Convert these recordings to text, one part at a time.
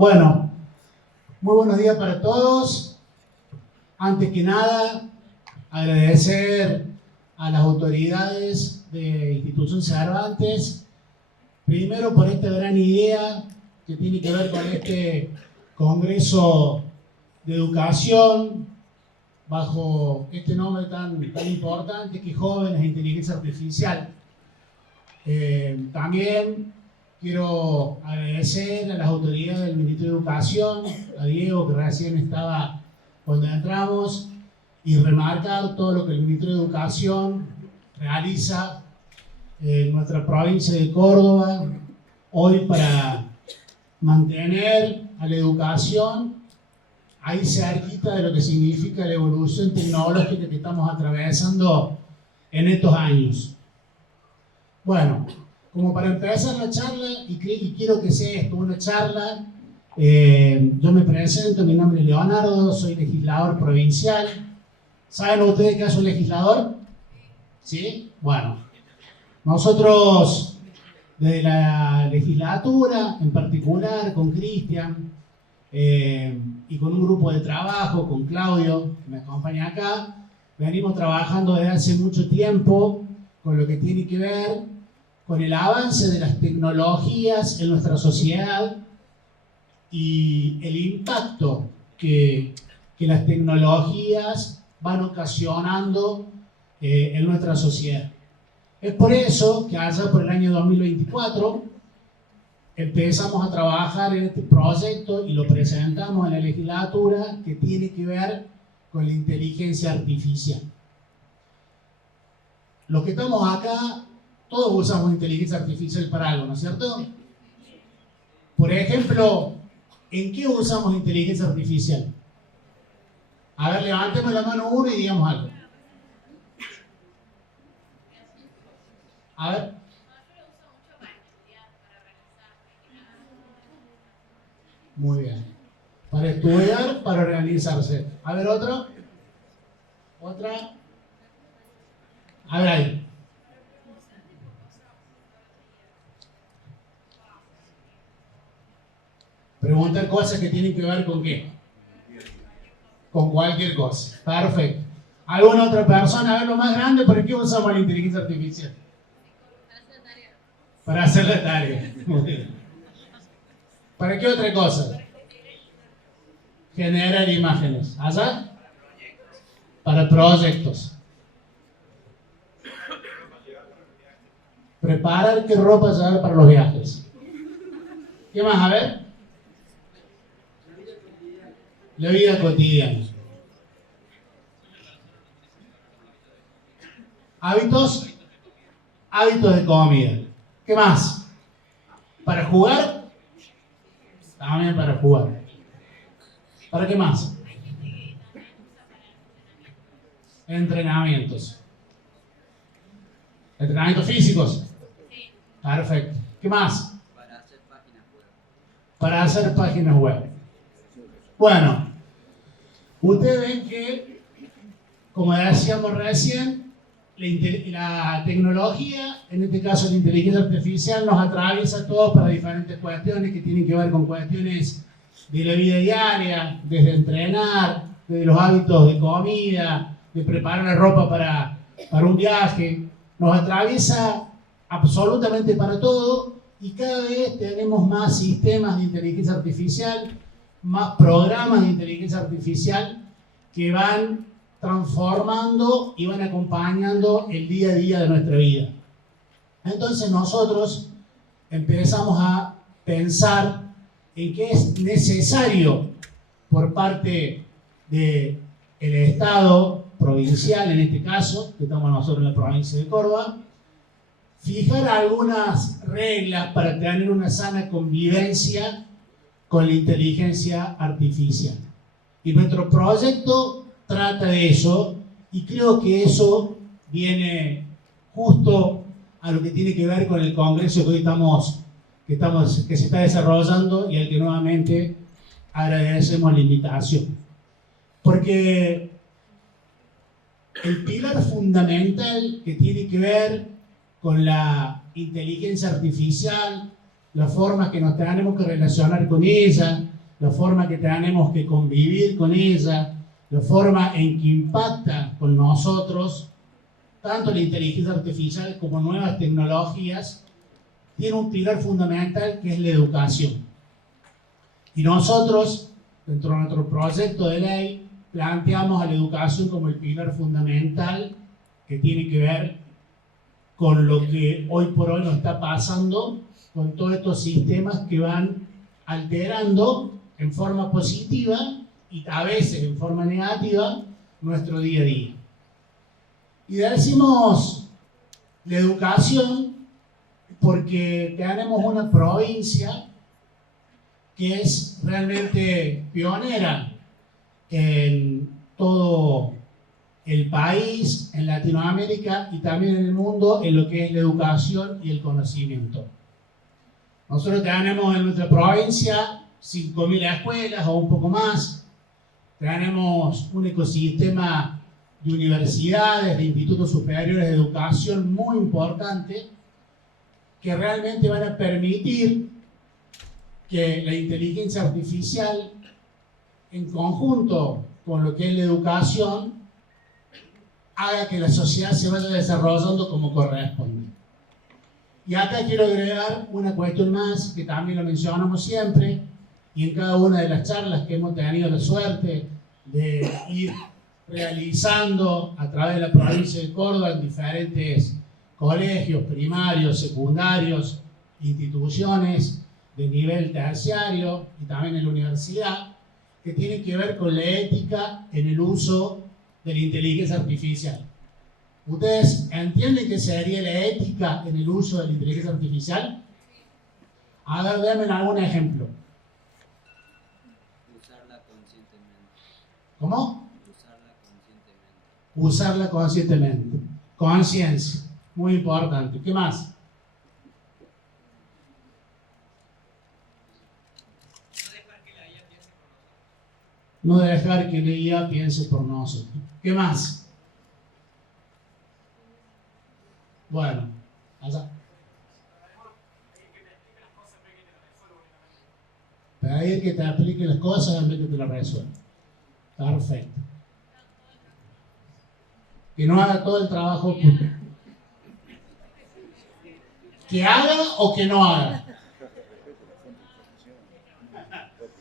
Bueno, muy buenos días para todos. Antes que nada, agradecer a las autoridades de Institución Cervantes, primero por esta gran idea que tiene que ver con este Congreso de Educación, bajo este nombre tan importante que es Jóvenes e Inteligencia Artificial. También quiero agradecer a las autoridades del Ministerio de Educación, a Diego, que recién estaba cuando entramos, y remarcar todo lo que el Ministerio de Educación realiza en nuestra provincia de Córdoba hoy para mantener a la educación ahí cerquita de lo que significa la evolución tecnológica que estamos atravesando en estos años. Bueno, como para empezar la charla, y quiero que sea esto una charla, yo me presento, mi nombre es Leonardo, soy legislador provincial. ¿Saben ustedes qué es un legislador? ¿Sí? Bueno, nosotros desde la legislatura, en particular con Cristian, y con un grupo de trabajo, con Claudio, que me acompaña acá, venimos trabajando desde hace mucho tiempo con lo que tiene que ver con el avance de las tecnologías en nuestra sociedad y el impacto que las tecnologías van ocasionando en nuestra sociedad. Es por eso que allá por el año 2024 empezamos a trabajar en este proyecto y lo presentamos en la legislatura, que tiene que ver con la inteligencia artificial. Los que estamos acá, todos usamos inteligencia artificial para algo, ¿no es cierto? Por ejemplo, ¿en qué usamos inteligencia artificial? A ver, levantemos la mano uno y digamos algo. A ver. Muy bien. Para estudiar, para organizarse. A ver, otro. Otra. A ver ahí. Preguntar cosas que tienen que ver con qué. Con cualquier cosa. Perfecto. ¿Alguna otra persona? A ver, lo más grande, ¿para qué usamos la inteligencia artificial? Para hacer la tarea. Muy bien. ¿Para qué otra cosa? Generar imágenes. ¿Allá? Para proyectos. Preparar qué ropa llevar para los viajes. ¿Qué más? A ver. La vida cotidiana. Hábitos de comida. ¿Qué más? ¿Para jugar? También para jugar. ¿Para qué más? Entrenamientos. ¿Entrenamientos físicos? Sí. Perfecto. ¿Qué más? Para hacer páginas web. Para hacer páginas web. Bueno, ustedes ven que, como decíamos recién, la tecnología, en este caso la inteligencia artificial, nos atraviesa a todos para diferentes cuestiones que tienen que ver con cuestiones de la vida diaria, desde entrenar, desde los hábitos de comida, de preparar la ropa para un viaje. Nos atraviesa absolutamente para todo y cada vez tenemos más sistemas de inteligencia artificial, más programas de inteligencia artificial que van transformando y van acompañando el día a día de nuestra vida. Entonces nosotros empezamos a pensar en que es necesario por parte del Estado provincial, en este caso, que estamos nosotros en la provincia de Córdoba, fijar algunas reglas para tener una sana convivencia con la inteligencia artificial. Y nuestro proyecto trata de eso, y creo que eso viene justo a lo que tiene que ver con el congreso que hoy que se está desarrollando y al que nuevamente agradecemos la invitación. Porque el pilar fundamental que tiene que ver con la inteligencia artificial, la forma que nos tenemos que relacionar con ella, la forma que tenemos que convivir con ella, la forma en que impacta con nosotros, tanto la inteligencia artificial como nuevas tecnologías, tiene un pilar fundamental que es la educación. Y nosotros, dentro de nuestro proyecto de ley, planteamos a la educación como el pilar fundamental que tiene que ver con lo que hoy por hoy nos está pasando con todos estos sistemas que van alterando en forma positiva y a veces en forma negativa nuestro día a día. Y decimos la educación porque tenemos una provincia que es realmente pionera en todo el país, en Latinoamérica y también en el mundo en lo que es la educación y el conocimiento. Nosotros tenemos en nuestra provincia 5.000 escuelas o un poco más. Tenemos un ecosistema de universidades, de institutos superiores de educación muy importante que realmente van a permitir que la inteligencia artificial, en conjunto con lo que es la educación, haga que la sociedad se vaya desarrollando como corresponde. Y acá quiero agregar una cuestión más, que también lo mencionamos siempre, y en cada una de las charlas que hemos tenido la suerte de ir realizando a través de la provincia de Córdoba en diferentes colegios primarios, secundarios, instituciones de nivel terciario y también en la universidad, que tiene que ver con la ética en el uso de la inteligencia artificial. ¿Ustedes entienden qué sería la ética en el uso de la inteligencia artificial? A ver, denme algún ejemplo. Usarla conscientemente. ¿Cómo? Usarla conscientemente. Usarla conscientemente. Conciencia. Muy importante. ¿Qué más? No dejar que la IA piense por nosotros. ¿Qué más? Bueno, allá. Pedir que te aplique las cosas en vez de que te las resuelva. Perfecto. Que no haga todo el trabajo. Que haga o que no haga.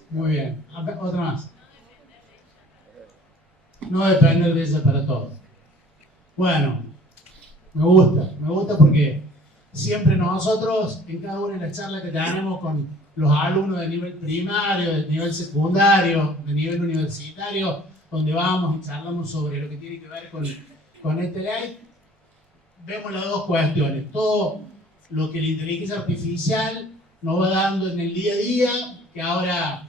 Muy bien. Otra más. No depender de ella para todo. Bueno, me gusta porque siempre nosotros, en cada una de las charlas que tenemos con los alumnos de nivel primario, de nivel secundario, de nivel universitario, donde vamos y charlamos sobre lo que tiene que ver con esta ley, vemos las dos cuestiones. Todo lo que la inteligencia artificial nos va dando en el día a día, que ahora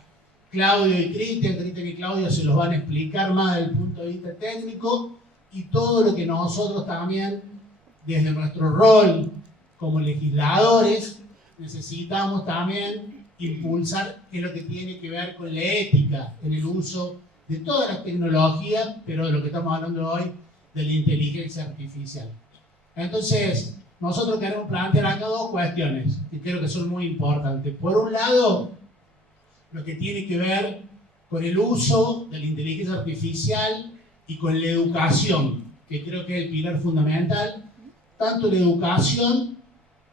Claudio y Cristian y Claudio se los van a explicar más desde el punto de vista técnico, y todo lo que nosotros también, desde nuestro rol como legisladores, necesitamos también impulsar, que es lo que tiene que ver con la ética en el uso de todas las tecnologías, pero de lo que estamos hablando hoy, de la inteligencia artificial. Entonces, nosotros queremos plantear acá dos cuestiones que creo que son muy importantes. Por un lado, lo que tiene que ver con el uso de la inteligencia artificial y con la educación, que creo que es el pilar fundamental, tanto la educación,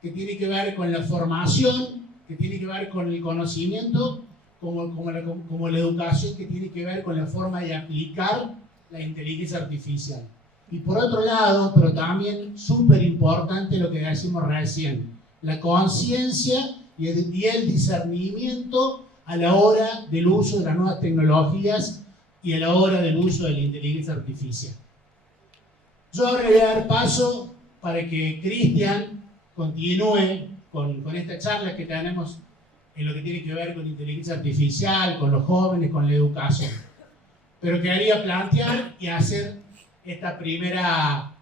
que tiene que ver con la formación, que tiene que ver con el conocimiento, como la educación que tiene que ver con la forma de aplicar la inteligencia artificial. Y por otro lado, pero también súper importante lo que decimos recién, la conciencia y el discernimiento a la hora del uso de las nuevas tecnologías y a la hora del uso de la inteligencia artificial. Yo ahora le voy a dar paso para que Cristian continúe con esta charla que tenemos en lo que tiene que ver con inteligencia artificial, con los jóvenes, con la educación. Pero quería plantear y hacer esta primera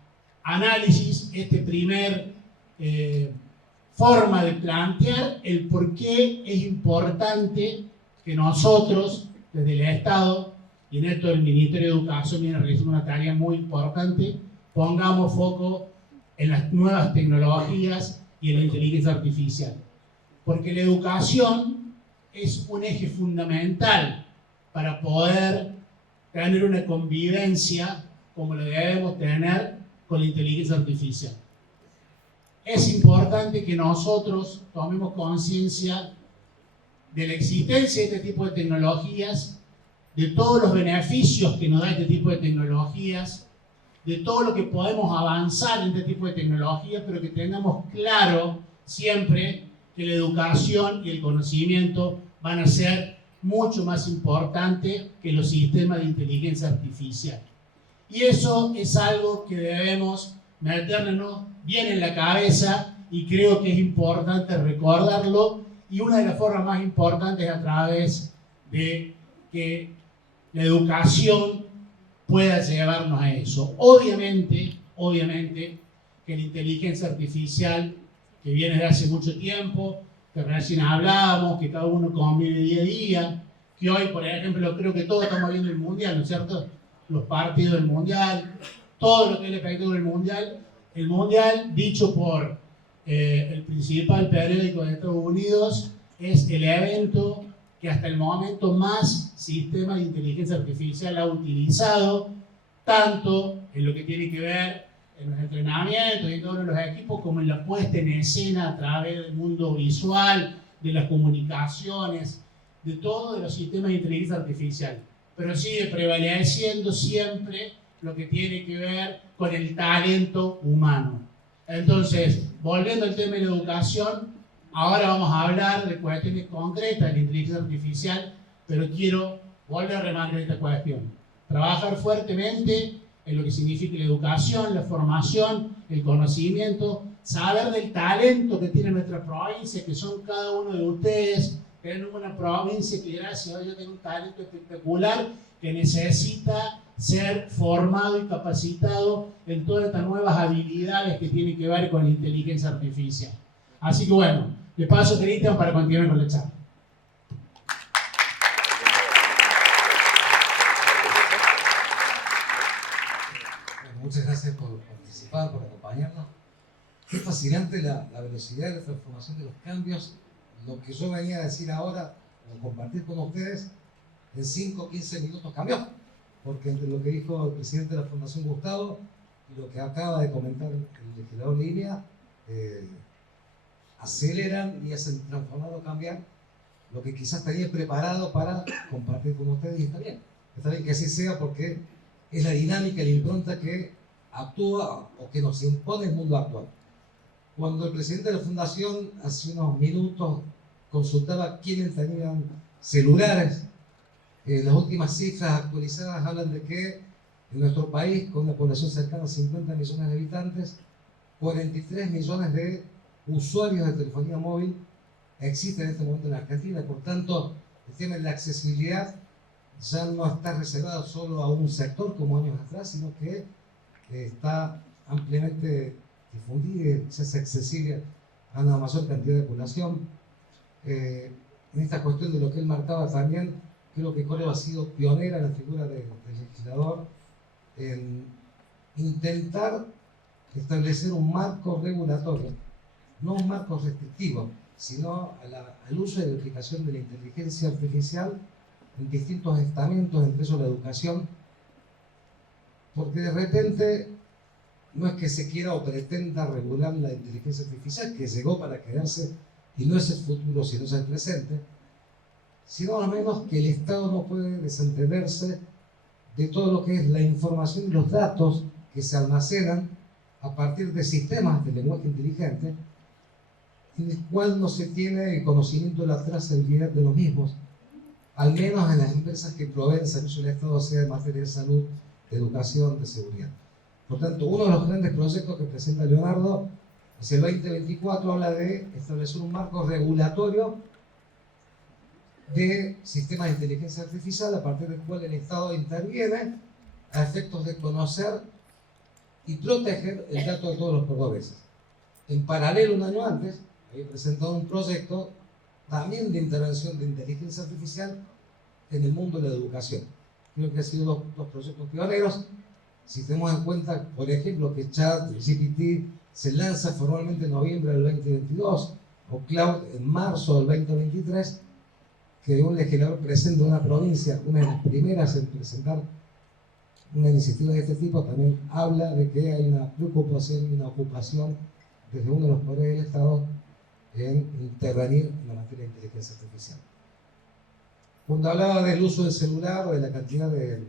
análisis, este primer forma de plantear el por qué es importante que nosotros, desde el Estado, y en esto el Ministerio de Educación viene realizando una tarea muy importante, pongamos foco en las nuevas tecnologías y en la inteligencia artificial. porque la educación es un eje fundamental para poder tener una convivencia como la debemos tener con la inteligencia artificial. Es importante que nosotros tomemos conciencia de la existencia de este tipo de tecnologías, de todos los beneficios que nos da este tipo de tecnologías, de todo lo que podemos avanzar en este tipo de tecnologías, pero que tengamos claro siempre que la educación y el conocimiento van a ser mucho más importantes que los sistemas de inteligencia artificial. Y eso es algo que debemos meternos bien en la cabeza y creo que es importante recordarlo, y una de las formas más importantes es a través de que la educación pueda llevarnos a eso. Obviamente que la inteligencia artificial, que viene de hace mucho tiempo, que recién hablábamos, que cada uno convive día a día, que hoy, por ejemplo, creo que todos estamos viendo el Mundial, ¿no es cierto? Los partidos del Mundial, todo lo que es el espectáculo del Mundial. El Mundial, dicho por el principal periódico de Estados Unidos, es el evento que hasta el momento más sistema de inteligencia artificial ha utilizado, tanto en lo que tiene que ver en los entrenamientos y todos los equipos, como en la puesta en escena a través del mundo visual, de las comunicaciones, de todos los sistemas de inteligencia artificial. Pero sigue prevaleciendo siempre lo que tiene que ver con el talento humano. Entonces, volviendo al tema de la educación, ahora vamos a hablar de cuestiones concretas de la inteligencia artificial, pero quiero volver a remarcar esta cuestión. Trabajar fuertemente en lo que significa la educación, la formación, el conocimiento, saber del talento que tiene nuestra provincia, que son cada uno de ustedes. Tenemos una provincia que, gracias a Dios, tiene un talento espectacular que necesita ser formado y capacitado en todas estas nuevas habilidades que tienen que ver con la inteligencia artificial. Así que bueno, le paso a Cristian para continuar con la charla. Bueno, muchas gracias por participar, por acompañarnos. Es fascinante la velocidad de la transformación de los cambios. Lo que yo venía a decir ahora, o compartir con ustedes, en 5 o 15 minutos cambió. Porque entre lo que dijo el presidente de la Fundación Gustavo y lo que acaba de comentar el legislador Línea, aceleran y hacen transformar o cambiar lo que quizás tenía preparado para compartir con ustedes, y está bien que así sea, porque es la dinámica, la impronta que actúa o que nos impone el mundo actual. Cuando el presidente de la Fundación hace unos minutos consultaba quiénes tenían celulares, las últimas cifras actualizadas hablan de que en nuestro país, con una población cercana a 50 millones de habitantes, 43 millones de usuarios de telefonía móvil existen en este momento en la Argentina. Por tanto, el tema de la accesibilidad ya no está reservado solo a un sector como años atrás, sino que está ampliamente difundida y se hace accesible a una mayor cantidad de población. En esta cuestión de lo que él marcaba también, creo que Córdoba ha sido pionera en la figura del legislador en intentar establecer un marco regulatorio, no un marco restrictivo, sino al uso y la aplicación de la inteligencia artificial en distintos estamentos, entre ellos la educación, porque de repente no es que se quiera o pretenda regular la inteligencia artificial, que llegó para quedarse y no es el futuro, sino es el presente, sino al menos que el Estado no puede desentenderse de todo lo que es la información y los datos que se almacenan a partir de sistemas de lenguaje inteligente, en el cual no se tiene el conocimiento de la trazabilidad de los mismos, al menos en las empresas que proveen servicios del Estado, sea en materia de salud, de educación, de seguridad. Por tanto, uno de los grandes proyectos que presenta Leonardo hacia el 2024 habla de establecer un marco regulatorio de sistemas de inteligencia artificial a partir del cual el Estado interviene a efectos de conocer y proteger el dato de todos los cordobeses. En paralelo, un año antes, había presentado un proyecto también de intervención de inteligencia artificial en el mundo de la educación. Creo que han sido dos proyectos pioneros. Si tenemos en cuenta, por ejemplo, que ChatGPT se lanza formalmente en noviembre del 2022, o cloud en marzo del 2023, que un legislador presente de una provincia, una de las primeras en presentar una iniciativa de este tipo, también habla de que hay una preocupación y una ocupación desde uno de los poderes del Estado en intervenir en la materia de inteligencia artificial. Cuando hablaba del uso del celular o de la cantidad del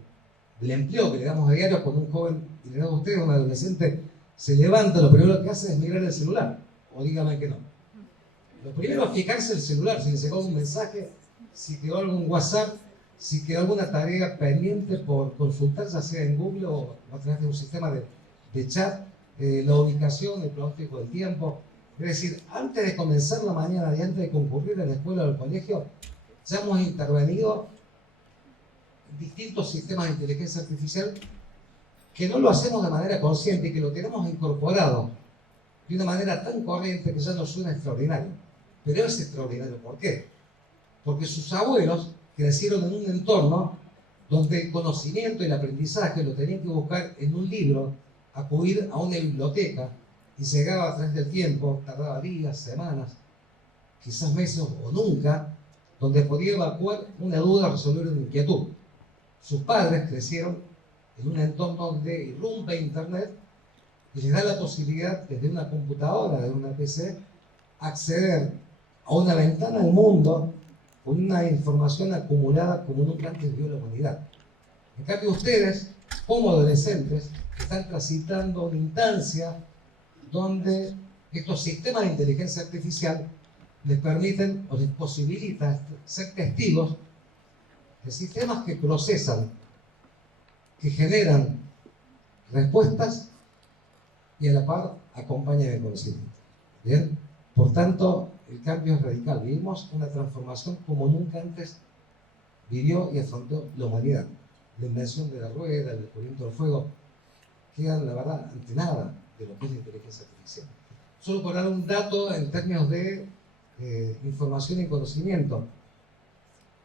empleo que le damos a diario, cuando un joven, y le damos a usted, un adolescente, se levanta, lo primero que hace es mirar el celular, o dígame que no. Lo primero es fijarse el celular, si le llegó un mensaje, si quedó algún WhatsApp, si quedó alguna tarea pendiente por consultar, ya sea en Google o a través de un sistema de chat, la ubicación, el pronóstico del tiempo. Es decir, antes de comenzar la mañana y antes de concurrir a la escuela o al colegio, ya hemos intervenido en distintos sistemas de inteligencia artificial que no lo hacemos de manera consciente y que lo tenemos incorporado de una manera tan corriente que ya nos suena extraordinario. Pero es extraordinario, ¿por qué? Porque sus abuelos crecieron en un entorno donde el conocimiento y el aprendizaje lo tenían que buscar en un libro, acudir a una biblioteca, y llegaba a través del tiempo, tardaba días, semanas, quizás meses o nunca, donde podía evacuar una duda o resolver una inquietud. Sus padres crecieron en un entorno donde irrumpe Internet y les da la posibilidad, desde una computadora, desde una PC, acceder a una ventana al mundo con una información acumulada como nunca antes vio la humanidad. En cambio, ustedes, como adolescentes, están transitando una instancia donde estos sistemas de inteligencia artificial les permiten o les posibilitan ser testigos de sistemas que procesan, que generan respuestas y a la par acompañan el conocimiento. ¿Bien? Por tanto, el cambio es radical. Vivimos una transformación como nunca antes vivió y afrontó la humanidad. La invención de la rueda, el descubrimiento del fuego, quedan, la verdad, ante nada de lo que es la inteligencia artificial. Solo por dar un dato en términos de información y conocimiento.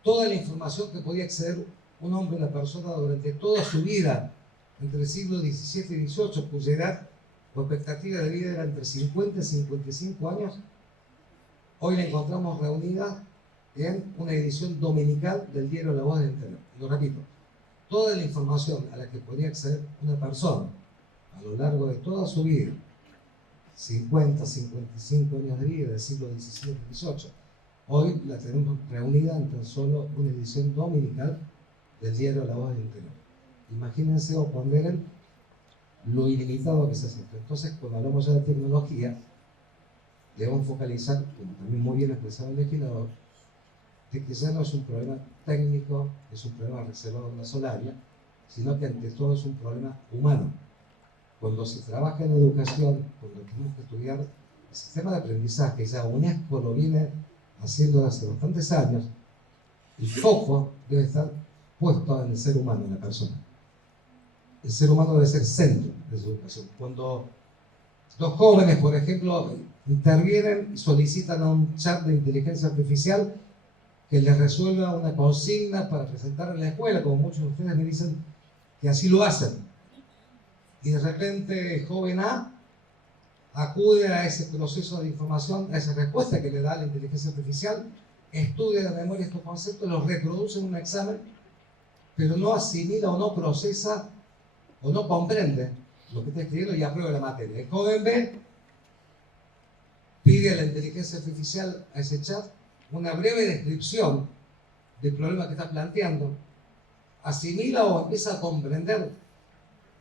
Toda la información que podía acceder un hombre, una persona, durante toda su vida, entre el siglo XVII y XVIII, cuya edad o expectativa de vida era entre 50 y 55 años, hoy la encontramos reunida en una edición dominical del diario La Voz del Interior. Lo repito, toda la información a la que podía acceder una persona a lo largo de toda su vida, 50, 55 años de vida del siglo XVII y XVIII, hoy la tenemos reunida en tan solo una edición dominical del diario La Voz del Interior. Imagínense o ponderen lo ilimitado que es esto. Entonces, cuando hablamos ya de tecnología, debemos focalizar, como también muy bien expresado el legislador, de que ya no es un problema técnico, es un problema reservado a una sola área, sino que ante todo es un problema humano. Cuando se trabaja en educación, cuando tenemos que estudiar el sistema de aprendizaje, ya UNESCO lo viene haciendo hace bastantes años, el foco debe estar puesto en el ser humano, en la persona. El ser humano debe ser centro de su educación. Cuando dos jóvenes, por ejemplo, intervienen y solicitan a un chat de inteligencia artificial que les resuelva una consigna para presentar en la escuela, como muchos de ustedes me dicen que así lo hacen. Y de repente el joven A acude a ese proceso de información, a esa respuesta que le da la inteligencia artificial, estudia de memoria estos conceptos, los reproduce en un examen, pero no asimila o no procesa o no comprende lo que está escribiendo y aprueba la materia. El joven B pide a la inteligencia artificial, a ese chat, una breve descripción del problema que está planteando, asimila o empieza a comprender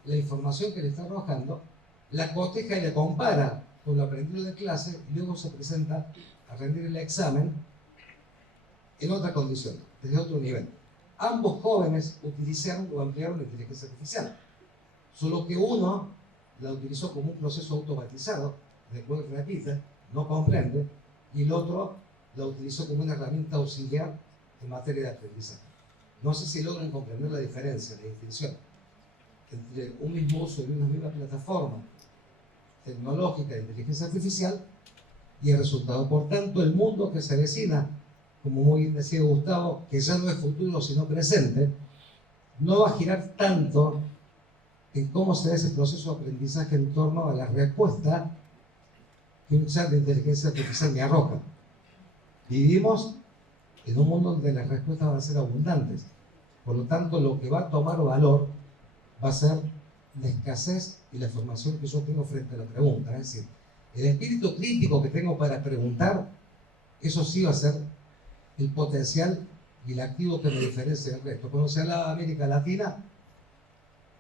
la información que le está arrojando, la coteja y la compara con lo aprendido de clase y luego se presenta a rendir el examen en otra condición, desde otro nivel. Ambos jóvenes utilizaron o emplearon la inteligencia artificial, solo que uno la utilizó como un proceso automatizado, de cual repite, no comprende, y el otro la utilizó como una herramienta auxiliar en materia de aprendizaje. No sé si logran comprender la diferencia, la distinción entre un mismo uso de una misma plataforma tecnológica de inteligencia artificial y el resultado. Por tanto, el mundo que se avecina, como muy bien decía Gustavo, que ya no es futuro sino presente, no va a girar tanto en cómo se da ese proceso de aprendizaje en torno a la respuesta que un chat de inteligencia artificial me arroja. Vivimos en un mundo donde las respuestas van a ser abundantes. Por lo tanto, lo que va a tomar valor va a ser la escasez y la formación que yo tengo frente a la pregunta. Es decir, el espíritu crítico que tengo para preguntar, eso sí va a ser el potencial y el activo que me diferencia del resto. Cuando se habla de América Latina,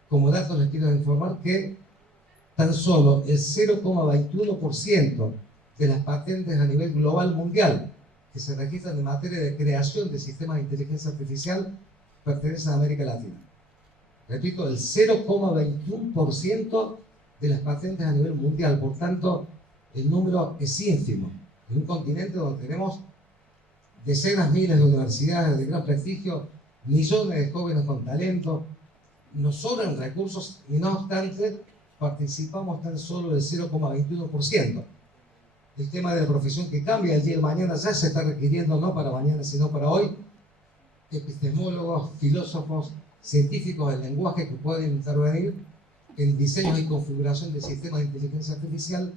como datos les quiero informar que tan solo el 0,21% de las patentes a nivel global mundial que se registran en materia de creación de sistemas de inteligencia artificial pertenecen a América Latina. Repito, el 0,21% de las patentes a nivel mundial. Por tanto, el número es ínfimo. En un continente donde tenemos decenas, miles de universidades de gran prestigio, millones de jóvenes con talento, nos sobran recursos y no obstante participamos tan solo del 0,21%. El tema de la profesión que cambia el día de mañana ya se está requiriendo, no para mañana sino para hoy, epistemólogos, filósofos, científicos del lenguaje que pueden intervenir en diseños y configuración de sistemas de inteligencia artificial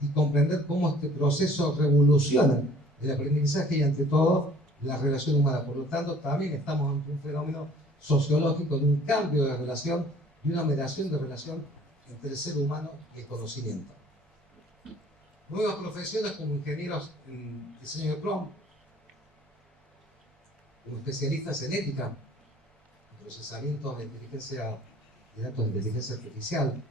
y comprender cómo este proceso revoluciona el aprendizaje y ante todo la relación humana. Por lo tanto, también estamos ante un fenómeno sociológico de un cambio de relación y una mediación de relación entre el ser humano y el conocimiento. Nuevas profesiones como ingenieros en diseño de prompt, como especialistas en ética, en procesamiento de inteligencia de datos de inteligencia artificial,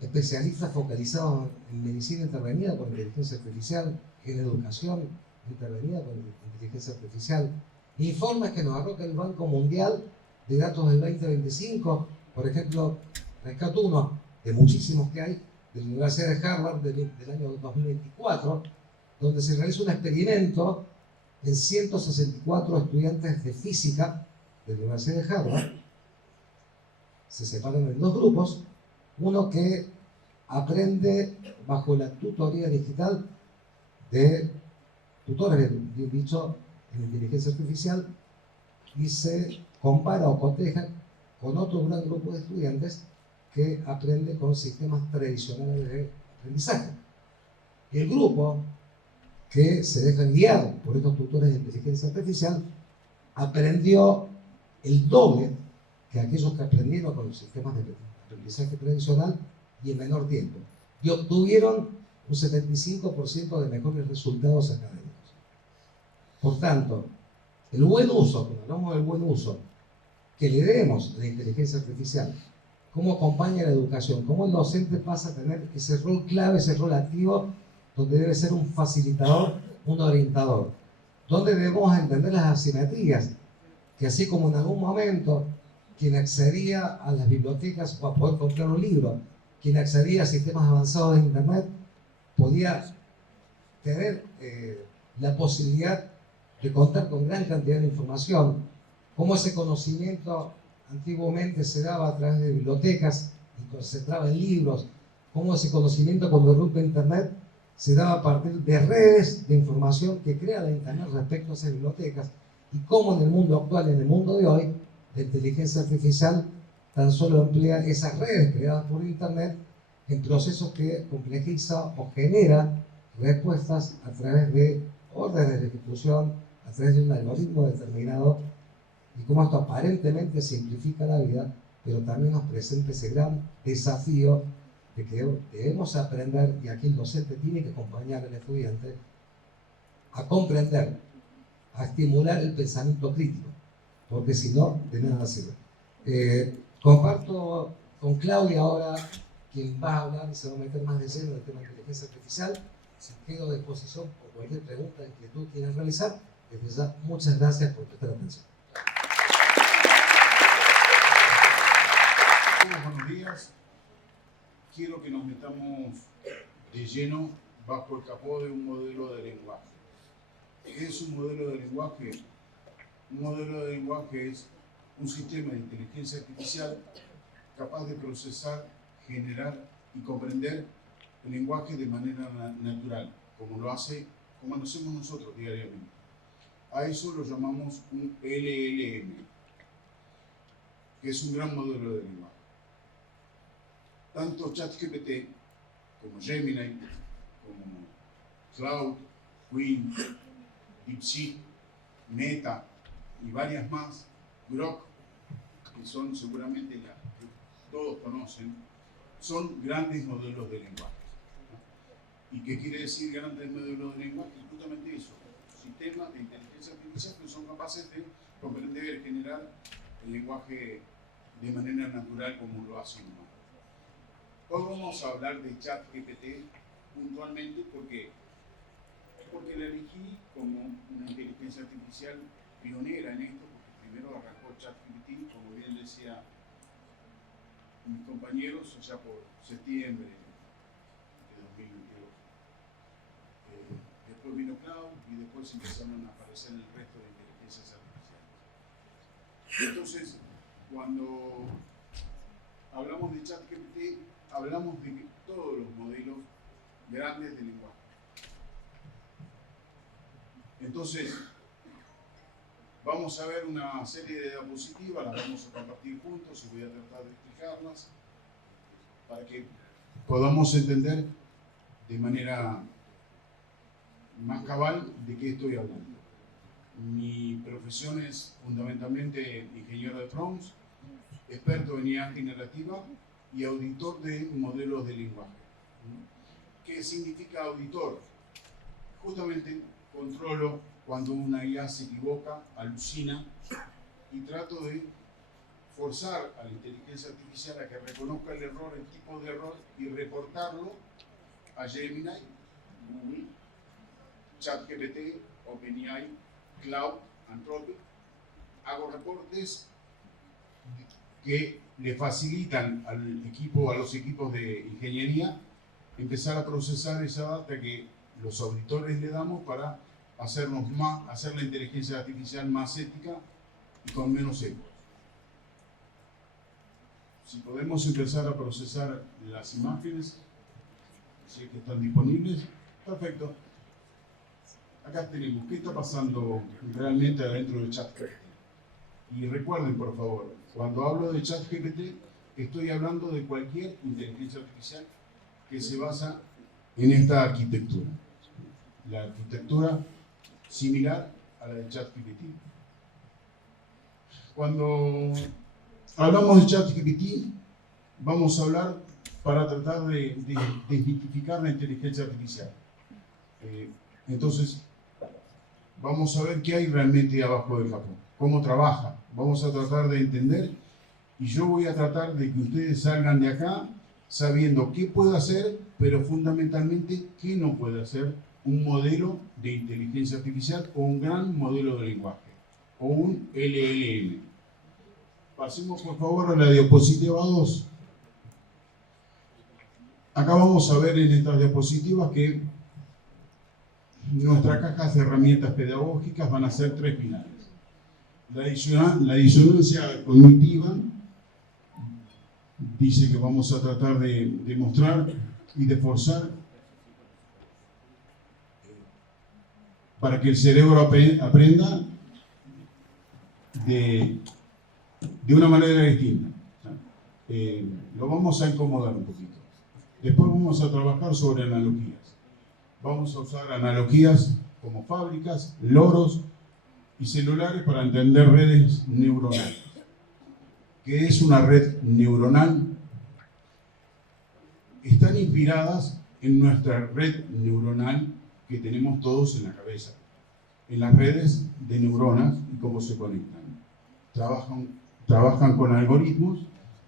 especialistas focalizados en medicina intervenida por inteligencia artificial, en educación intervenida por inteligencia artificial, informes que nos arroja el Banco Mundial de datos del 2025, por ejemplo, rescato uno de muchísimos que hay, de la Universidad de Harvard del año 2024, donde se realiza un experimento en 164 estudiantes de física de la Universidad de Harvard. Se separan en dos grupos, uno que aprende bajo la tutoría digital de tutores, bien dicho, en inteligencia artificial, y se compara o coteja con otro gran grupo de estudiantes que aprende con sistemas tradicionales de aprendizaje. El grupo que se deja guiar por estos tutores de inteligencia artificial aprendió el doble que aquellos que aprendieron con los sistemas de aprendizaje tradicional y en menor tiempo, y obtuvieron un 75% de mejores resultados académicos. Por tanto, el buen uso, cuando hablamos del buen uso que le demos a la inteligencia artificial, cómo acompaña la educación, cómo el docente pasa a tener ese rol clave, ese rol activo, donde debe ser un facilitador, un orientador, donde debemos entender las asimetrías, que así como en algún momento quien accedía a las bibliotecas o a poder comprar un libro, quien accedía a sistemas avanzados de Internet, podía tener la posibilidad de contar con gran cantidad de información, cómo ese conocimiento antiguamente se daba a través de bibliotecas y concentraba en libros, cómo ese conocimiento cuando irrumpe Internet se daba a partir de redes de información que crea la Internet respecto a esas bibliotecas, y cómo en el mundo actual, en el mundo de hoy, la inteligencia artificial tan solo emplea esas redes creadas por Internet en procesos que complejiza o genera respuestas a través de órdenes de ejecución, a través de un algoritmo determinado, y cómo esto aparentemente simplifica la vida, pero también nos presenta ese gran desafío de que debemos aprender, y aquí el docente tiene que acompañar al estudiante a comprender, a estimular el pensamiento crítico, porque si no, de nada sirve. Comparto con Claudia ahora, quien va a hablar y se va a meter más de lleno en el tema de inteligencia artificial. Si quedo a disposición por cualquier pregunta, inquietud que quieran realizar, desde ya, muchas gracias por prestar atención. Buenos días. Quiero que nos metamos de lleno bajo el capó de un modelo de lenguaje. ¿Qué es un modelo de lenguaje? Un modelo de lenguaje es un sistema de inteligencia artificial capaz de procesar, generar y comprender el lenguaje de manera natural, como lo hacemos nosotros diariamente. A eso lo llamamos un LLM, que es un gran modelo de lenguaje. Tanto ChatGPT como Gemini como Cloud, Queen, DeepSeek, Meta y varias más, Grok, que son seguramente las que todos conocen, son grandes modelos de lenguaje. ¿Y qué quiere decir grandes modelos de lenguaje? Justamente eso, sistemas de inteligencia artificial que son capaces de comprender y generar el lenguaje de manera natural como lo hace un humano. Hoy vamos a hablar de ChatGPT puntualmente porque la elegí como una inteligencia artificial pionera en esto, porque primero arrancó ChatGPT, como bien decía mis compañeros, allá por septiembre de 2022. Después vino Cloud y después empezaron a aparecer el resto de inteligencias artificiales. Entonces, cuando hablamos de ChatGPT, hablamos de todos los modelos grandes de lenguaje. Entonces, vamos a ver una serie de diapositivas, las vamos a compartir juntos y voy a tratar de explicarlas para que podamos entender de manera más cabal de qué estoy hablando. Mi profesión es fundamentalmente ingeniero de prompts, experto en IA generativa y auditor de modelos de lenguaje. ¿Qué significa auditor? Justamente controlo cuando una IA se equivoca, alucina, y trato de forzar a la inteligencia artificial a que reconozca el error, el tipo de error, y reportarlo a Gemini, Google, ChatGPT, OpenAI, Cloud, Anthropic. Hago reportes que le facilitan a los equipos de ingeniería empezar a procesar esa data que los auditores le damos para hacer la inteligencia artificial más ética y con menos ecos. Si podemos empezar a procesar las imágenes, si es que están disponibles, perfecto. Acá tenemos qué está pasando realmente adentro de ChatGPT. Y recuerden, por favor, cuando hablo de ChatGPT, estoy hablando de cualquier inteligencia artificial que se basa en esta arquitectura. La arquitectura similar a la de ChatGPT. Cuando hablamos de ChatGPT, vamos a hablar para tratar de desmitificar la inteligencia artificial. Entonces, vamos a ver qué hay realmente abajo del capó, cómo trabaja. Vamos a tratar de entender y yo voy a tratar de que ustedes salgan de acá sabiendo qué puede hacer, pero fundamentalmente qué no puede hacer un modelo de inteligencia artificial o un gran modelo de lenguaje o un LLM. Pasemos por favor a la diapositiva 2. Acá vamos a ver en estas diapositivas que nuestras cajas de herramientas pedagógicas van a ser 3 pilares. La disonancia cognitiva dice que vamos a tratar de demostrar y de forzar para que el cerebro aprenda de una manera distinta. Lo vamos a incomodar un poquito. Después vamos a trabajar sobre analogías. Vamos a usar analogías como fábricas, loros y celulares para entender redes neuronales. ¿Qué es una red neuronal? Están inspiradas en nuestra red neuronal que tenemos todos en la cabeza, en las redes de neuronas y cómo se conectan. Trabajan con algoritmos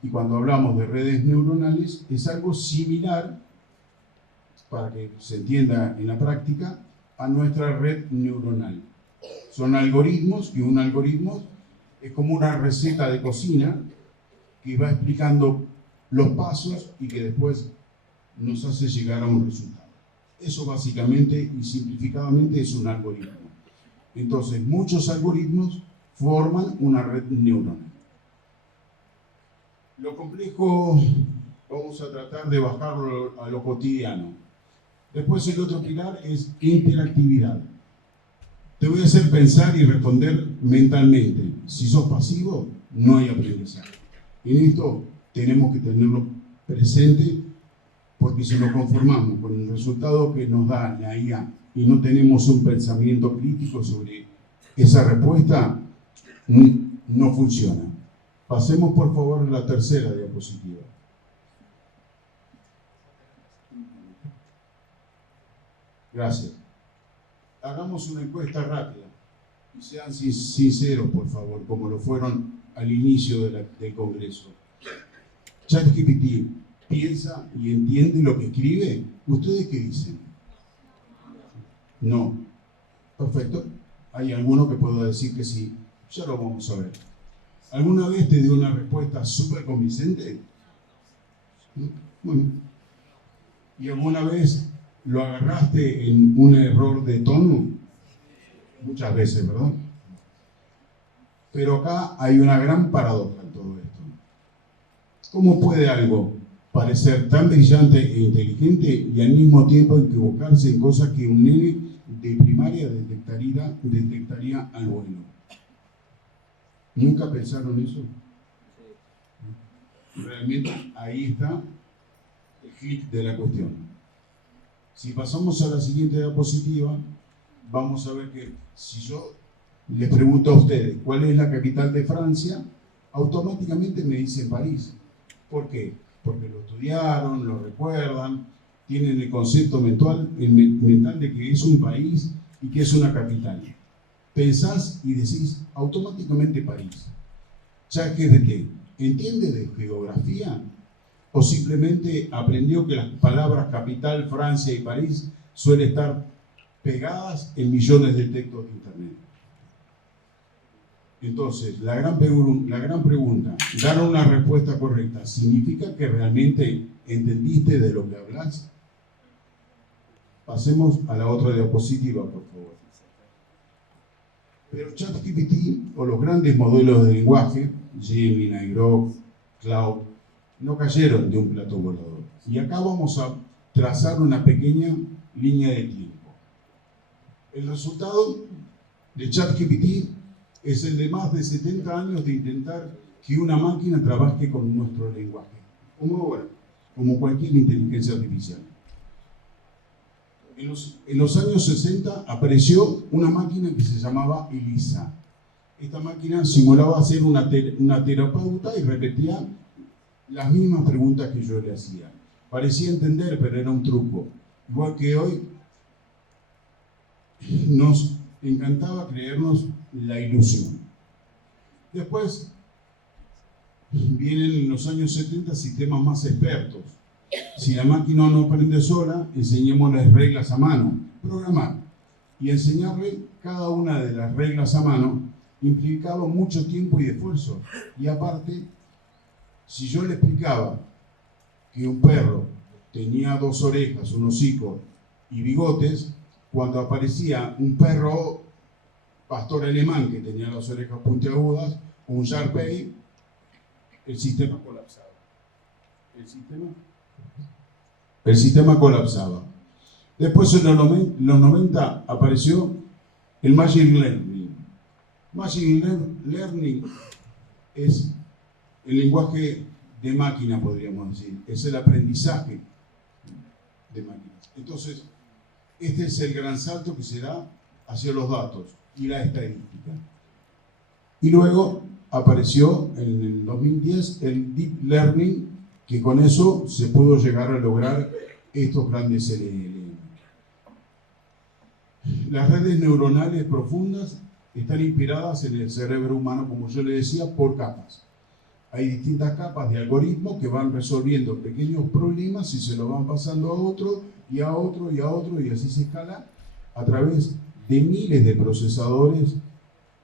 y cuando hablamos de redes neuronales es algo similar, para que se entienda en la práctica, a nuestra red neuronal. Son algoritmos y un algoritmo es como una receta de cocina que va explicando los pasos y que después nos hace llegar a un resultado. Eso básicamente y simplificadamente es un algoritmo. Entonces, muchos algoritmos forman una red neuronal. Lo complejo vamos a tratar de bajarlo a lo cotidiano. Después el otro pilar es interactividad. Te voy a hacer pensar y responder mentalmente. Si sos pasivo, no hay aprendizaje. En esto tenemos que tenerlo presente porque si nos conformamos con el resultado que nos da la IA y no tenemos un pensamiento crítico sobre esa respuesta, no funciona. Pasemos por favor a la tercera diapositiva. Gracias. Hagamos una encuesta rápida y sean sinceros, por favor, como lo fueron al inicio del Congreso. ChatGPT piensa y entiende lo que escribe. ¿Ustedes qué dicen? No. Perfecto. Hay alguno que pueda decir que sí. Ya lo vamos a ver. ¿Alguna vez te dio una respuesta súper convincente? Bueno. ¿Y alguna vez lo agarraste en un error de tono? Muchas veces, ¿verdad? Pero acá hay una gran paradoja en todo esto. ¿Cómo puede algo parecer tan brillante e inteligente y al mismo tiempo equivocarse en cosas que un nene de primaria detectaría al vuelo? ¿Nunca pensaron eso? Realmente ahí está el clic de la cuestión. Si pasamos a la siguiente diapositiva, vamos a ver que si yo les pregunto a ustedes cuál es la capital de Francia, automáticamente me dicen París. ¿Por qué? Porque lo estudiaron, lo recuerdan, tienen el concepto mental de que es un país y que es una capital. Pensás y decís automáticamente París. ChatGPT, ¿entiende de geografía? ¿O simplemente aprendió que las palabras capital, Francia y París suelen estar pegadas en millones de textos de Internet? Entonces, la gran pregunta, dar una respuesta correcta, ¿significa que realmente entendiste de lo que hablas? Pasemos a la otra diapositiva, por favor. Pero ChatGPT o los grandes modelos de lenguaje, Gemini, Grok, Cloud, no cayeron de un plato volador. Y acá vamos a trazar una pequeña línea de tiempo. El resultado de ChatGPT es el de más de 70 años de intentar que una máquina trabaje con nuestro lenguaje, como cualquier inteligencia artificial. En los años 60 apareció una máquina que se llamaba Elisa. Esta máquina simulaba ser una terapeuta y repetía las mismas preguntas que yo le hacía. Parecía entender, pero era un truco. Igual que hoy, nos encantaba creernos la ilusión. Después vienen en los años 70 sistemas más expertos. Si la máquina no aprende sola, enseñémosle reglas a mano, programar. Y enseñarle cada una de las reglas a mano implicaba mucho tiempo y esfuerzo. Y aparte, si yo le explicaba que un perro tenía 2 orejas, un hocico y bigotes, cuando aparecía un perro pastor alemán que tenía las orejas puntiagudas, o un Shar-Pei, el sistema colapsaba. El sistema colapsaba. Después en los 90 apareció el Machine Learning. Machine Learning es el lenguaje de máquina, podríamos decir. Es el aprendizaje de máquinas. Entonces, este es el gran salto que se da hacia los datos y la estadística. Y luego apareció en el 2010 el Deep Learning, que con eso se pudo llegar a lograr estos grandes LLM. Las redes neuronales profundas están inspiradas en el cerebro humano, como yo le decía, por capas. Hay distintas capas de algoritmos que van resolviendo pequeños problemas y se los van pasando a otro y a otro y a otro, y así se escala a través de miles de procesadores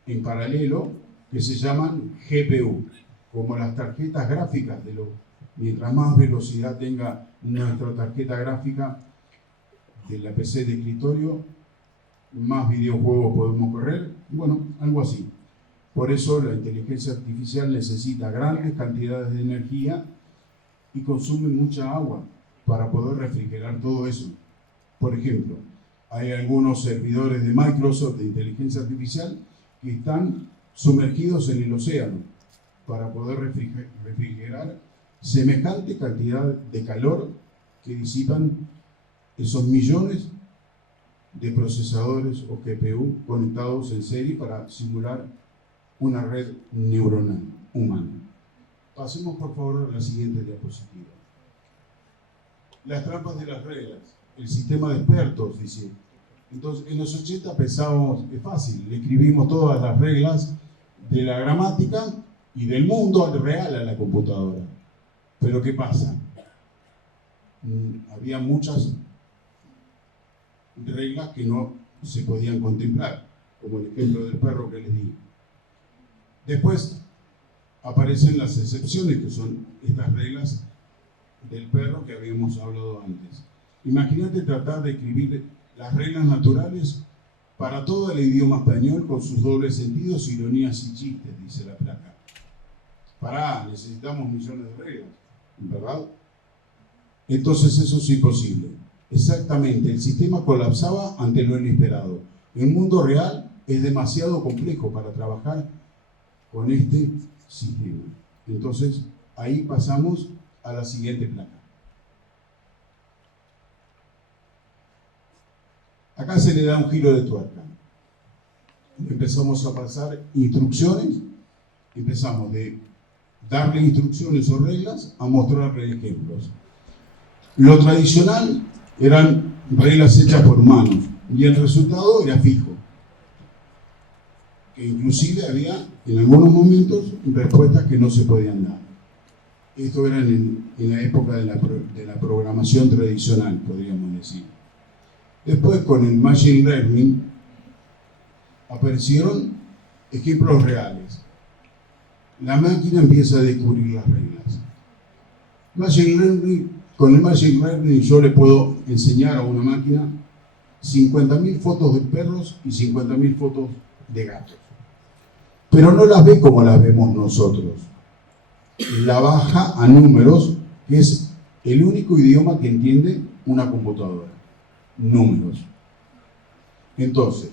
en paralelo que se llaman GPU, como las tarjetas gráficas de los. Mientras más velocidad tenga nuestra tarjeta gráfica de la PC de escritorio, más videojuegos podemos correr. Bueno, algo así. Por eso la inteligencia artificial necesita grandes cantidades de energía y consume mucha agua para poder refrigerar todo eso. Por ejemplo, hay algunos servidores de Microsoft de inteligencia artificial que están sumergidos en el océano para poder refrigerar semejante cantidad de calor que disipan esos millones de procesadores o GPU conectados en serie para simular una red neuronal humana. Pasemos por favor a la siguiente diapositiva. Las trampas de las reglas, el sistema de expertos, dice. Entonces, en los 80 pensábamos, es fácil, le escribimos todas las reglas de la gramática y del mundo real a la computadora. Pero ¿qué pasa? Había muchas reglas que no se podían contemplar, como el ejemplo del perro que les di. Después aparecen las excepciones, que son estas reglas del perro que habíamos hablado antes. Imagínate tratar de escribir las reglas naturales para todo el idioma español con sus dobles sentidos, ironías y chistes, dice la placa. Necesitamos millones de reglas, ¿verdad? Entonces eso es imposible. Exactamente, el sistema colapsaba ante lo inesperado. El mundo real es demasiado complejo para trabajar con este sistema. Entonces, ahí pasamos a la siguiente placa. Acá se le da un giro de tuerca. Empezamos a pasar instrucciones, empezamos de darle instrucciones o reglas a mostrarle ejemplos. Lo tradicional eran reglas hechas por humanos y el resultado era fijo. Que inclusive había en algunos momentos respuestas que no se podían dar. Esto era en la época de la programación tradicional, podríamos decir. Después, con el Machine Learning, aparecieron ejemplos reales. La máquina empieza a descubrir las reglas. Con el Machine Learning yo le puedo enseñar a una máquina 50.000 fotos de perros y 50.000 fotos de gatos. Pero no las ve como las vemos nosotros. La baja a números, que es el único idioma que entiende una computadora. Números. Entonces,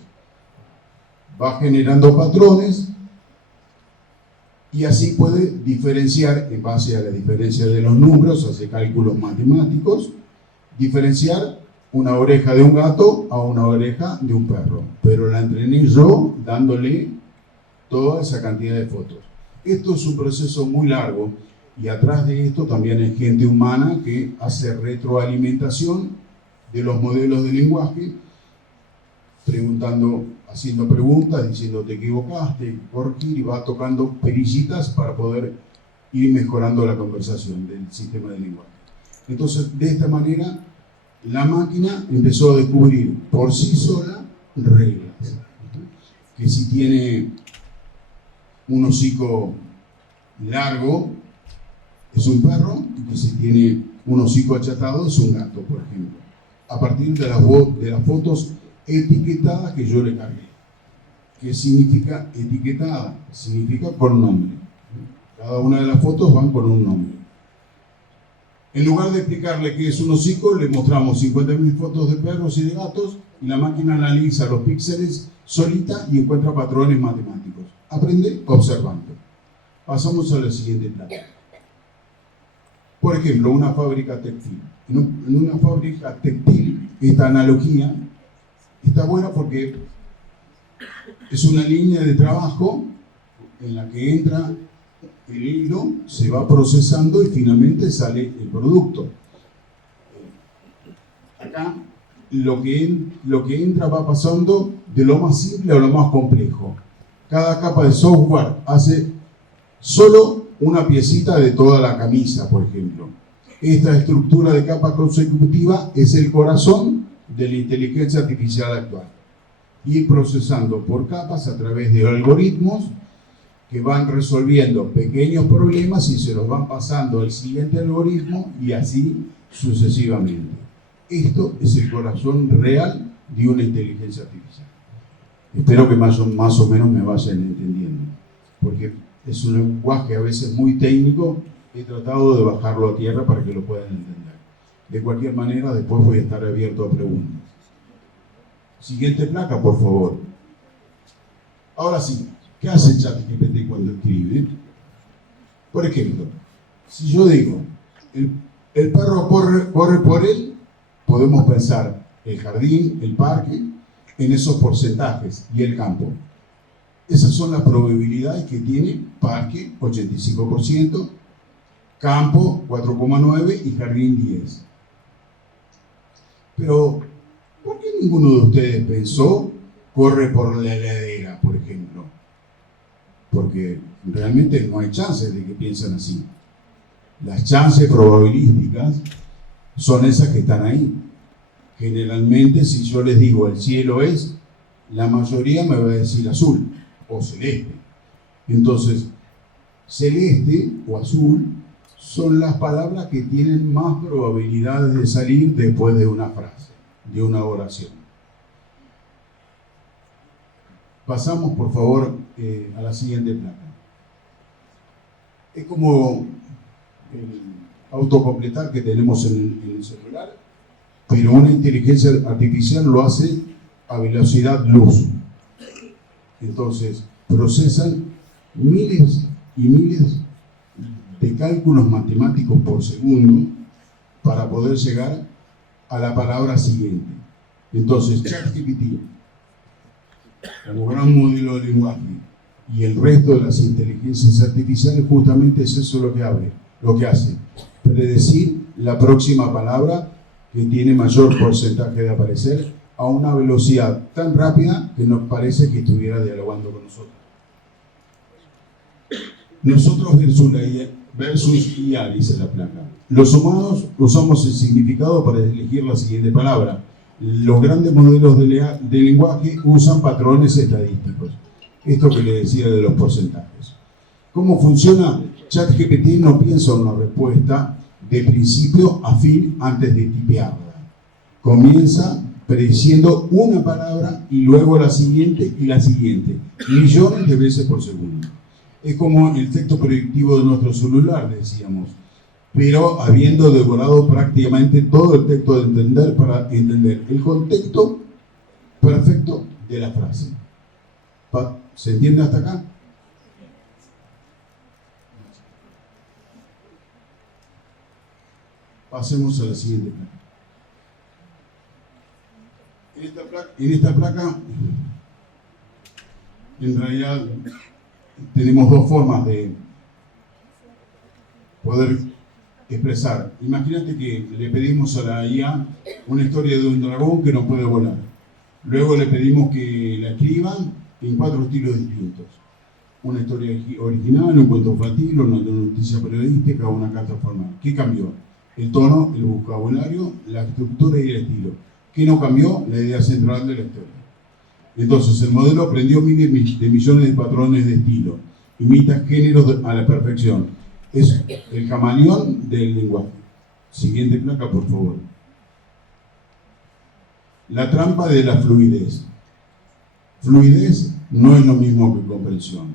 va generando patrones y así puede diferenciar, en base a la diferencia de los números, hace cálculos matemáticos, diferenciar una oreja de un gato a una oreja de un perro. Pero la entrené yo dándole toda esa cantidad de fotos. Esto es un proceso muy largo y atrás de esto también hay gente humana que hace retroalimentación de los modelos de lenguaje, haciendo preguntas, diciendo te equivocaste, corregir, y va tocando perillitas para poder ir mejorando la conversación del sistema de lenguaje. Entonces, de esta manera, la máquina empezó a descubrir por sí sola reglas. Que si tiene un hocico largo, es un perro, y que si tiene un hocico achatado, es un gato, por ejemplo. A partir de las fotos etiquetadas que yo le cargué. ¿Qué significa etiquetada? Significa con nombre. Cada una de las fotos van con un nombre. En lugar de explicarle qué es un hocico, le mostramos 50.000 fotos de perros y de gatos y la máquina analiza los píxeles solita y encuentra patrones matemáticos. Aprende observando. Pasamos a la siguiente placa. Por ejemplo, una fábrica textil. En una fábrica textil, esta analogía está buena porque es una línea de trabajo en la que entra el hilo, se va procesando y finalmente sale el producto. Acá lo que entra va pasando de lo más simple a lo más complejo. Cada capa de software hace solo una piecita de toda la camisa, por ejemplo. Esta estructura de capa consecutiva es el corazón de la inteligencia artificial actual. Ir procesando por capas a través de algoritmos que van resolviendo pequeños problemas y se los van pasando al siguiente algoritmo y así sucesivamente. Esto es el corazón real de una inteligencia artificial. Espero que más o menos me vayan entendiendo, porque es un lenguaje a veces muy técnico. He tratado de bajarlo a tierra para que lo puedan entender. De cualquier manera, después voy a estar abierto a preguntas. Siguiente placa, por favor. Ahora sí, ¿qué hace ChatGPT cuando escribe? Por ejemplo, si yo digo, El perro corre por él, podemos pensar el jardín, el parque, en esos porcentajes y el campo. Esas son las probabilidades que tiene parque, 85%, campo, 4,9% y jardín, 10%. Pero, ¿por qué ninguno de ustedes pensó corre por la heladera, por ejemplo? Porque realmente no hay chances de que piensen así. Las chances probabilísticas son esas que están ahí. Generalmente, si yo les digo el cielo es, la mayoría me va a decir azul o celeste. Entonces, celeste o azul son las palabras que tienen más probabilidades de salir después de una frase, de una oración. Pasamos, por favor, a la siguiente placa. Es como el autocompletar que tenemos en el celular, pero una inteligencia artificial lo hace a velocidad luz. Entonces, procesan miles y miles de cálculos matemáticos por segundo para poder llegar a la palabra siguiente. Entonces, ChatGPT, como gran modelo de lenguaje, y el resto de las inteligencias artificiales, justamente es eso lo que hace, predecir la próxima palabra que tiene mayor porcentaje de aparecer a una velocidad tan rápida que nos parece que estuviera dialogando con nosotros. Nosotros versus IA, dice la placa. Los humanos usamos el significado para elegir la siguiente palabra. Los grandes modelos de lenguaje usan patrones estadísticos. Esto que le decía de los porcentajes. ¿Cómo funciona? ChatGPT no piensa una respuesta de principio a fin antes de tipearla. Comienza prediciendo una palabra y luego la siguiente y la siguiente, millones de veces por segundo. Es como el texto predictivo de nuestro celular, decíamos, pero habiendo devorado prácticamente todo el texto de entender para entender el contexto perfecto de la frase. ¿Se entiende hasta acá? Pasemos a la siguiente placa. En esta placa, en realidad, tenemos dos formas de poder expresar. Imagínate que le pedimos a la IA una historia de un dragón que no puede volar. Luego le pedimos que la escriban en 4 estilos distintos. Una historia original, un cuento infantil, una noticia periodística, una carta formal. ¿Qué cambió? El tono, el vocabulario, la estructura y el estilo. ¿Qué no cambió? La idea central de la historia. Entonces, el modelo aprendió miles de millones de patrones de estilo. Imita géneros a la perfección. Es el camaleón del lenguaje. Siguiente placa, por favor. La trampa de la fluidez. Fluidez no es lo mismo que comprensión.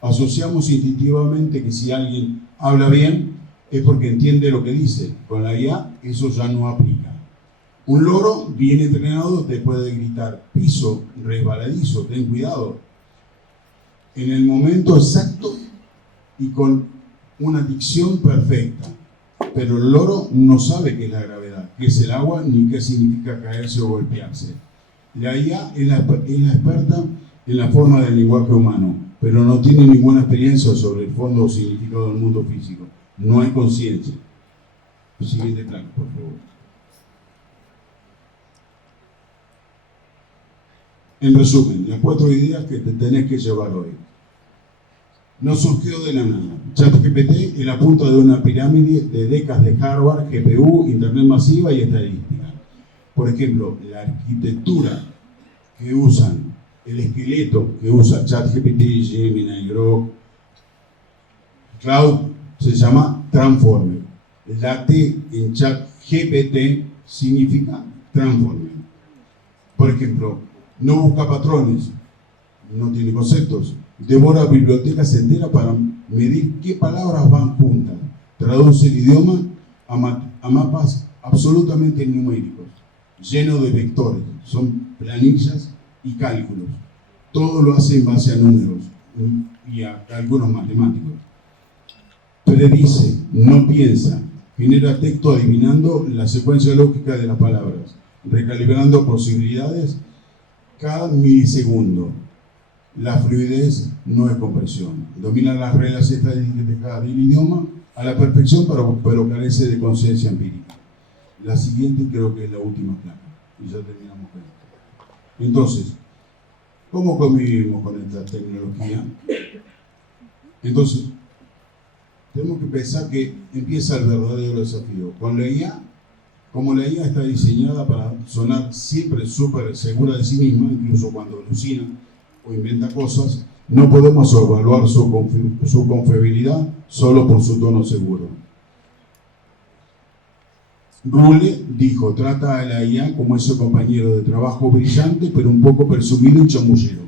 Asociamos instintivamente que si alguien habla bien es porque entiende lo que dice. Con la IA eso ya no aplica. Un loro bien entrenado te puede gritar piso, resbaladizo, ten cuidado. En el momento exacto y con una dicción perfecta. Pero el loro no sabe qué es la gravedad, qué es el agua, ni qué significa caerse o golpearse. La IA es la experta en la forma del lenguaje humano, pero no tiene ninguna experiencia sobre el fondo o significado del mundo físico. No hay conciencia. Siguiente plano, por favor. En resumen, las 4 ideas que te tenés que llevar hoy. No surgió de la nada. ChatGPT es la punta de una pirámide de décadas de hardware, GPU, internet masiva y estadística. Por ejemplo, la arquitectura que usan, el esqueleto que usa ChatGPT, Gemini, Grok, Cloud, se llama Transformer. La T en ChatGPT significa Transformer. Por ejemplo, no busca patrones, no tiene conceptos, devora bibliotecas enteras para medir qué palabras van juntas, traduce el idioma a mapas absolutamente numéricos, llenos de vectores, son planillas y cálculos. Todo lo hace en base a números y a cálculos matemáticos. Predice, no piensa, genera texto adivinando la secuencia lógica de las palabras, recalibrando posibilidades cada milisegundo. La fluidez no es compresión. Domina las reglas estadísticas del idioma a la perfección, pero carece de conciencia empírica. La siguiente creo que es la última placa. Y ya terminamos con esto. Entonces, ¿cómo convivimos con esta tecnología? Entonces, tenemos que pensar que empieza el verdadero desafío. Con la IA, como la IA está diseñada para sonar siempre súper segura de sí misma, incluso cuando alucina o inventa cosas, no podemos evaluar su confiabilidad solo por su tono seguro. Rule dijo, trata a la IA como ese compañero de trabajo brillante, pero un poco presumido y chamullero.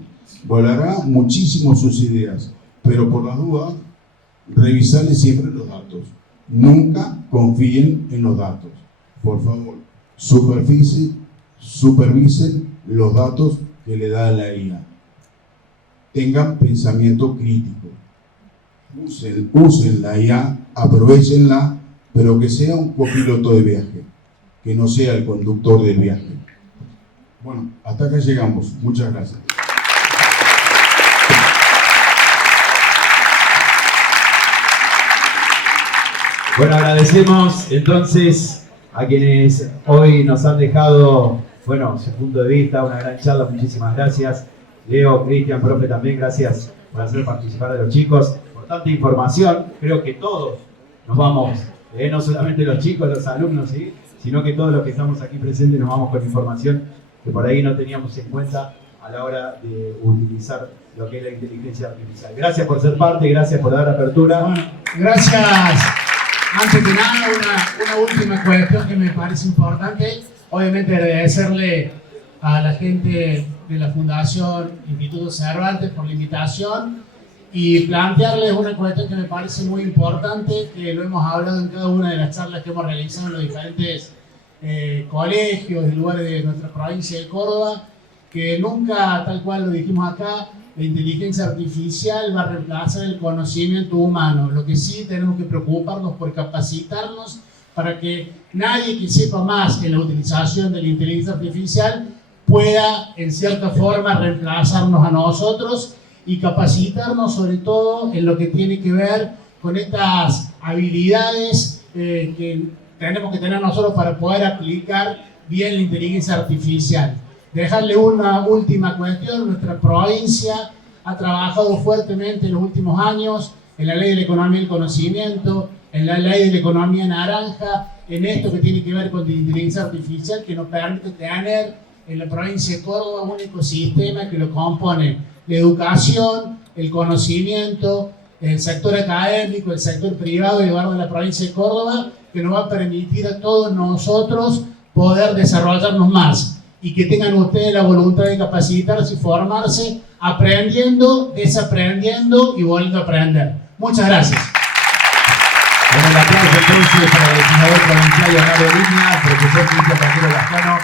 Volará muchísimo sus ideas, pero por las dudas, revisarle siempre los datos. Nunca confíen en los datos. Por favor, supervisen los datos que le da la IA. Tengan pensamiento crítico. Usen la IA, aprovechenla, pero que sea un copiloto de viaje, que no sea el conductor del viaje. Bueno, hasta acá llegamos. Muchas gracias. Bueno, agradecemos entonces a quienes hoy nos han dejado, bueno, su punto de vista, una gran charla. Muchísimas gracias. Leo, Cristian, profe, también gracias por hacer participar a los chicos, por tanta información. Creo que todos nos vamos, no solamente los chicos, los alumnos, ¿sí?, sino que todos los que estamos aquí presentes nos vamos con información que por ahí no teníamos en cuenta a la hora de utilizar lo que es la inteligencia artificial. Gracias por ser parte, gracias por dar apertura. Bueno, gracias. Antes de nada, una última cuestión que me parece importante. Obviamente agradecerle a la gente de la Fundación Instituto Cervantes por la invitación y plantearles una cuestión que me parece muy importante, que lo hemos hablado en cada una de las charlas que hemos realizado en los diferentes colegios y lugares de nuestra provincia de Córdoba, que nunca, tal cual lo dijimos acá, la inteligencia artificial va a reemplazar el conocimiento humano. Lo que sí tenemos que preocuparnos por capacitarnos para que nadie que sepa más en la utilización de la inteligencia artificial pueda, en cierta forma, reemplazarnos a nosotros, y capacitarnos sobre todo en lo que tiene que ver con estas habilidades que tenemos que tener nosotros para poder aplicar bien la inteligencia artificial. Dejarle una última cuestión. Nuestra provincia ha trabajado fuertemente en los últimos años en la ley de la economía del conocimiento, en la ley de la economía naranja, en esto que tiene que ver con la inteligencia artificial, que nos permite tener en la provincia de Córdoba un ecosistema que lo compone la educación, el conocimiento, el sector académico, el sector privado y de la provincia de Córdoba, que nos va a permitir a todos nosotros poder desarrollarnos más. Y que tengan ustedes la voluntad de capacitarse y formarse, aprendiendo, desaprendiendo y volviendo a aprender. Muchas gracias. Bueno, el aplauso entonces para el legislador provincial Leonardo Vigna, el profesor Cristian Lascano,